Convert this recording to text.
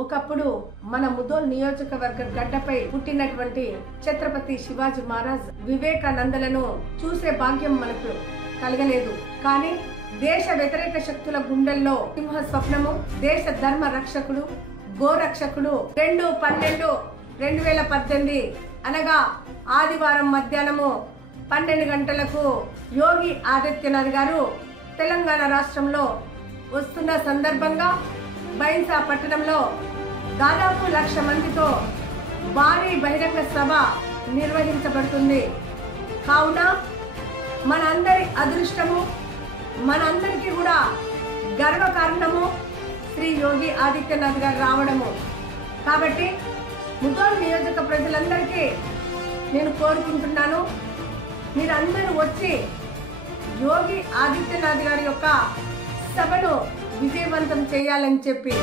ఒకప్పుడు మన ముదోల్ నియోజకవర్గ గడ్డపై పుట్టినటువంటి ఛత్రపతి శివాజీ మహారాజ్ వివేకానందలను చూసే భాగ్యం మనకు కలగలేదు. కానీ దేశ వ్యతిరేక శక్తుల గుండెల్లో సింహ స్వప్నము, దేశ ధర్మ రక్షకుడు, గోరక్షకుడు 2/12/2018 అనగా ఆదివారం మధ్యాహ్నము 12 గంటలకు యోగి ఆదిత్యనాథ్ గారు తెలంగాణ రాష్ట్రంలో వస్తున్న సందర్భంగా బైన్సా పట్టణంలో దాదాపు 1,00,000 మందితో భారీ బహిరంగ సభ నిర్వహించబడుతుంది. కావున మనందరి అదృష్టము, మనందరికీ కూడా గర్వకారణము శ్రీ యోగి ఆదిత్యనాథ్ గారు రావడము. కాబట్టి ముదోల్ నియోజక ప్రజలందరికీ నేను కోరుకుంటున్నాను, మీరందరూ వచ్చి యోగి ఆదిత్యనాథ్ గారి యొక్క సభను విజయవంతం చేయాలని చెప్పి